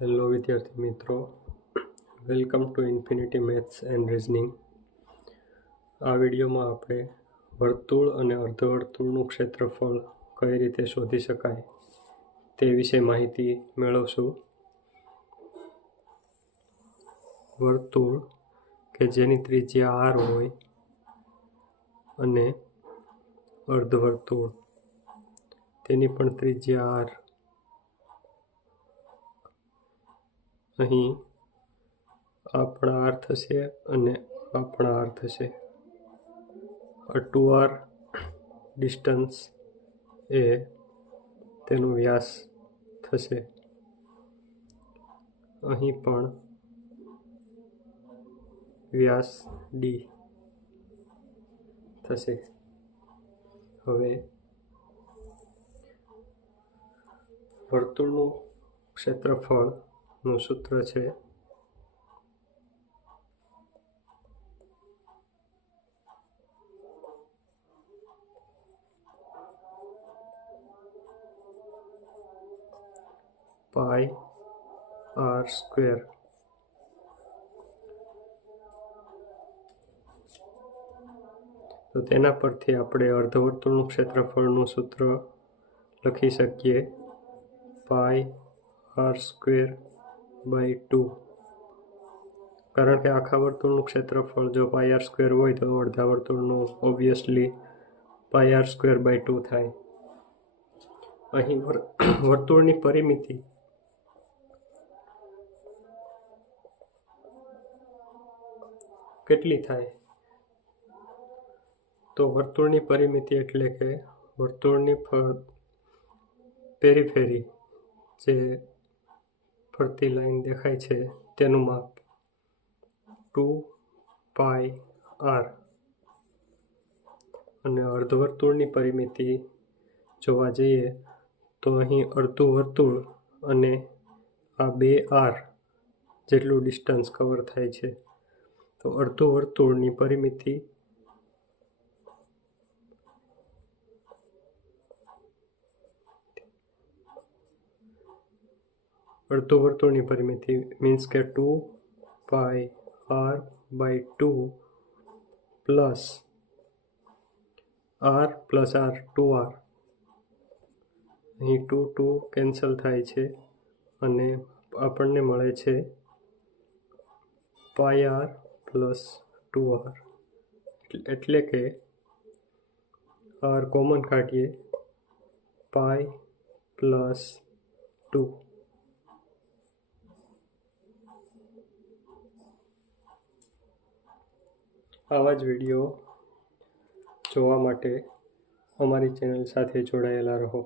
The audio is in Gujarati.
હેલો વિદ્યાર્થી મિત્રો, welcome to infinity maths and reasoning. આ વિડીયોમાં આપણે વર્તુળ અને અર્ધવર્તુળનું ક્ષેત્રફળ કઈ રીતે શોધી શકાય તે વિશે માહિતી મેળવશું. વર્તુળ કે જેની ત્રિજ્યા r હોય અને અર્ધવર્તુળ તેની પણ ત્રિજ્યા r. અહીં આપણા r થશે અને આપણા r થશે. આ 2r ડિસ્ટન્સ એ તેનો વ્યાસ થશે. અહીં પણ વ્યાસ d થશે. હવે વર્તુળનું ક્ષેત્રફળનું સૂત્ર છે પાઈ r સ્ક્વેર. તો તેના પરથી આપણે અર્ધવર્તુળનું ક્ષેત્રફળનું સૂત્ર લખી શકીએ પાઈ r સ્ક્વેર બાય 2. કારણ કે આખા વર્તુળનું ક્ષેત્રફળ જો પાઈ r સ્ક્વેર હોય તો અડધા વર્તુળનું obviously pi r square by 2 થાય. અહીં વર્તુળની પરિમિતિ કેટલી થાય? તો વર્તુળની પરિમિતિ એટલે કે વર્તુળની પેરીફેરી, જે ફરતી લાઈન દેખાય છે તેનું માપ 2 પાઈ r. અને અર્ધવર્તુળની પરિમિતિ જોવા જઈએ તો અહીં અડધું વર્તુળ અને આ 2r જેટલું ડિસ્ટન્સ કવર થાય છે. તો અડધું વર્તુળની પરિમિતિ મીન્સ કે 2 pi r by 2 plus r 2r. અહીં 2 કેન્સલ થાય છે અને આપણને મળે છે પાઈ r પ્લસ 2r. એટલે કે r કોમન કાઢીએ પાઈ પ્લસ 2. આવા જ વિડીયો જોવા માટે અમારી ચેનલ સાથે જોડાયેલા રહો.